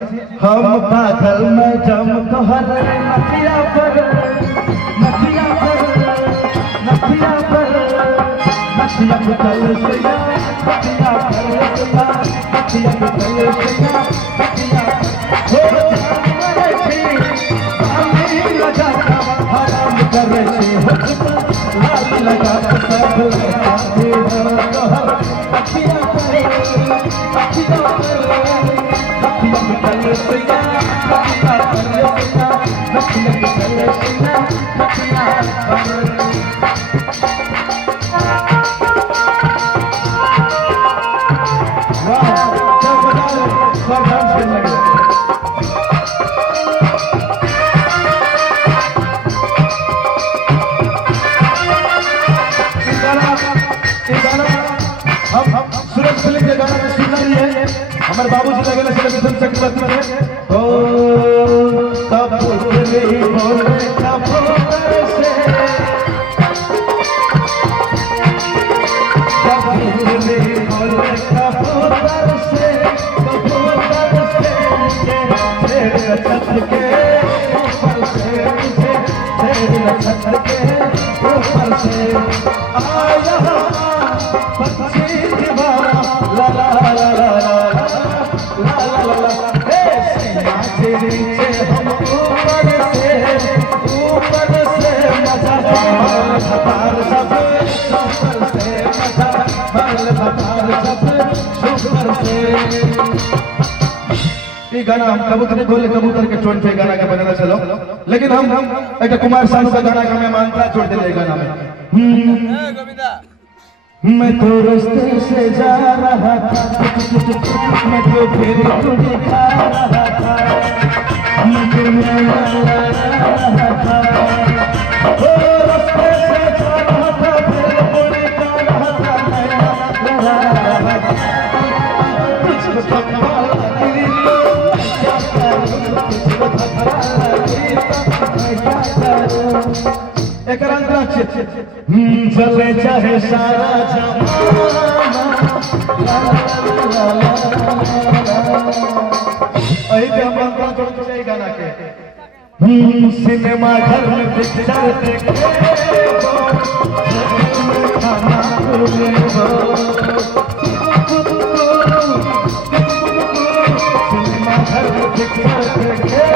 हम बादल में जम तोहर नथिया पर नथिया पर नथिया पर नथिया कल सया नथिया कर सया नथिया कल सया नथिया हो जाने छी पानी लगा हराम करे छी लाल लगा सब लगा दे तोहर नथिया पर नथिया पर हमारे बाबूजी लगे मिथुन चक्रवर्ती में ओ तब बोले तब से तब बोले तब से छत्र के ऊपर से छत्र के ऊपर से आया पक्षी दीवाना ला ला ला ला गाना हम कबूतर बोले कबूतर के चोट पे गाना के बनाना चलो लेकिन हम एक कुमार सानू का गाना का मैं मानता छोड़ दे गाना में मैं तो रास्ते से जा रहा था मैं तो फिर दिखा रहा था मुझे रहा था ओ रास्ते से जा रहा था फिर दिखा रहा था कुछ एक चले चाहे सारा जमाना गाना के सिनेमा घर में पिक्चर देखे खाना सिनेमा घर में पिक्चर देखे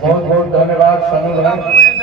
बहुत बहुत धन्यवाद शामिल हैं।